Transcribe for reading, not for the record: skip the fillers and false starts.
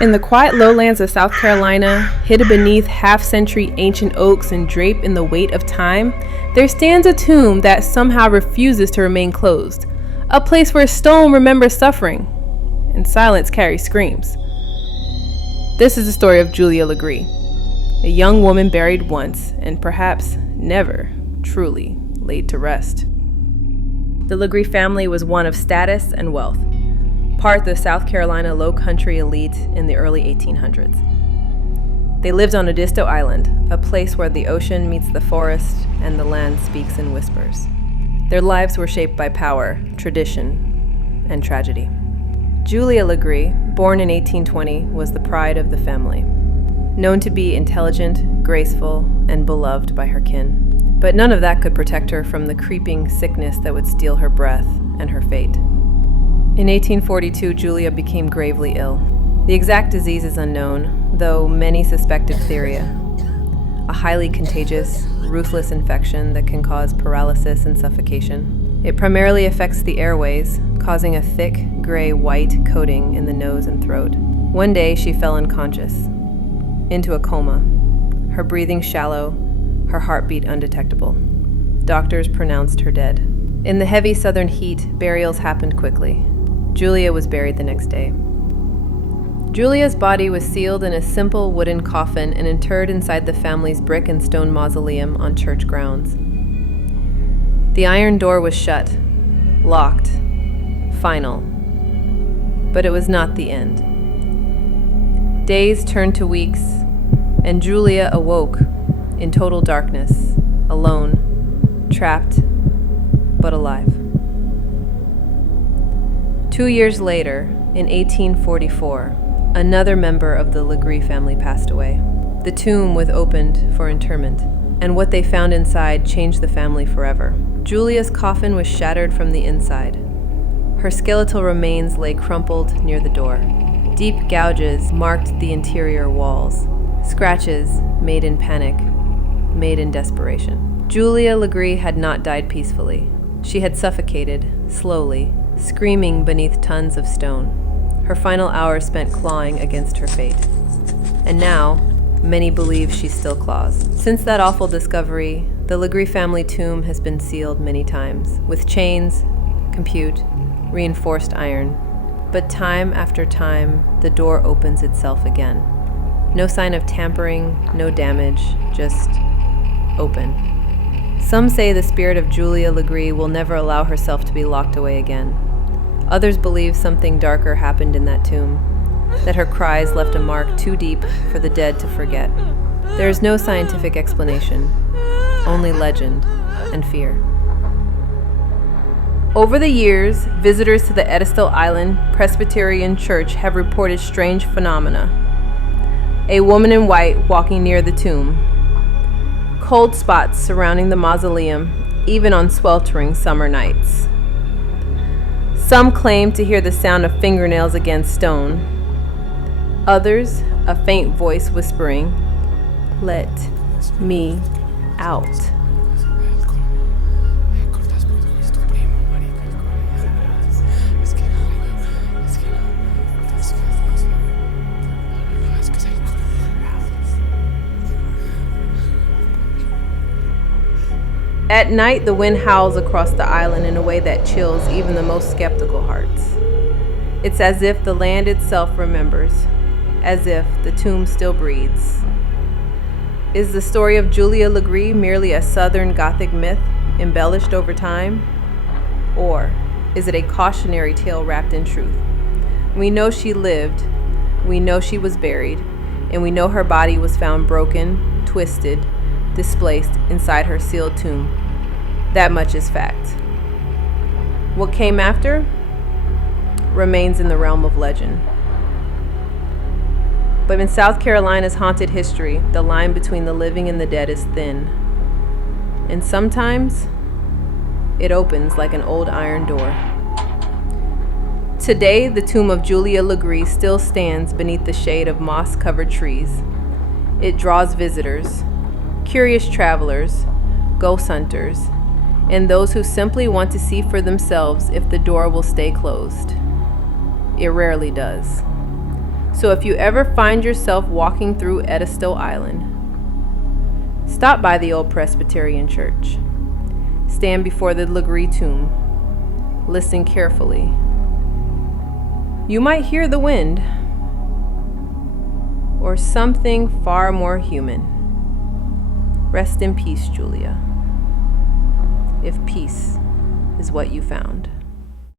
In the quiet lowlands of South Carolina, hidden beneath half-century ancient oaks and draped in the weight of time, there stands a tomb that somehow refuses to remain closed. A place where stone remembers suffering, and silence carries screams. This is the story of Julia Legare, a young woman buried once and perhaps never truly laid to rest. The Legare family was one of status and wealth, part of the South Carolina low country elite in the early 1800s. They lived on Edisto Island, a place where the ocean meets the forest and the land speaks in whispers. Their lives were shaped by power, tradition, and tragedy. Julia Legare, born in 1820, was the pride of the family, known to be intelligent, graceful, and beloved by her kin. But none of that could protect her from the creeping sickness that would steal her breath and her fate. In 1842, Julia became gravely ill. The exact disease is unknown, though many suspect diphtheria, a highly contagious, ruthless infection that can cause paralysis and suffocation. It primarily affects the airways, causing a thick, gray-white coating in the nose and throat. One day, she fell unconscious, into a coma, her breathing shallow, her heartbeat undetectable. Doctors pronounced her dead. In the heavy southern heat, burials happened quickly. Julia was buried the next day. Julia's body was sealed in a simple wooden coffin and interred inside the family's brick and stone mausoleum on church grounds. The iron door was shut, locked, final. But it was not the end. Days turned to weeks, and Julia awoke in total darkness, alone, trapped, but alive. 2 years later, in 1844, another member of the Legare family passed away. The tomb was opened for interment, and what they found inside changed the family forever. Julia's coffin was shattered from the inside. Her skeletal remains lay crumpled near the door. Deep gouges marked the interior walls, scratches made in panic, made in desperation. Julia Legare had not died peacefully. She had suffocated, slowly, screaming beneath tons of stone, her final hours spent clawing against her fate. And now, many believe she still claws. Since that awful discovery, the Legare family tomb has been sealed many times, with chains, compute, reinforced iron. But time after time, the door opens itself again. No sign of tampering, no damage, just open. Some say the spirit of Julia Legare will never allow herself to be locked away again. Others believe something darker happened in that tomb, that her cries left a mark too deep for the dead to forget. There is no scientific explanation, only legend and fear. Over the years, visitors to the Edisto Island Presbyterian Church have reported strange phenomena. A woman in white walking near the tomb, cold spots surrounding the mausoleum, even on sweltering summer nights. Some claim to hear the sound of fingernails against stone. Others, a faint voice whispering, "Let me out." At night, the wind howls across the island in a way that chills even the most skeptical hearts. It's as if the land itself remembers, as if the tomb still breathes. Is the story of Julia Legare merely a Southern Gothic myth embellished over time? Or is it a cautionary tale wrapped in truth? We know she lived, we know she was buried, and we know her body was found broken, twisted, displaced inside her sealed tomb. That much is fact. What came after remains in the realm of legend. But in South Carolina's haunted history, the line between the living and the dead is thin. And sometimes it opens like an old iron door. Today, the tomb of Julia Legare still stands beneath the shade of moss-covered trees. It draws visitors, curious travelers, ghost hunters, and those who simply want to see for themselves if the door will stay closed. It rarely does. So if you ever find yourself walking through Edisto Island, stop by the old Presbyterian church. Stand before the Legare tomb. Listen carefully. You might hear the wind, or something far more human. Rest in peace, Julia, if peace is what you found.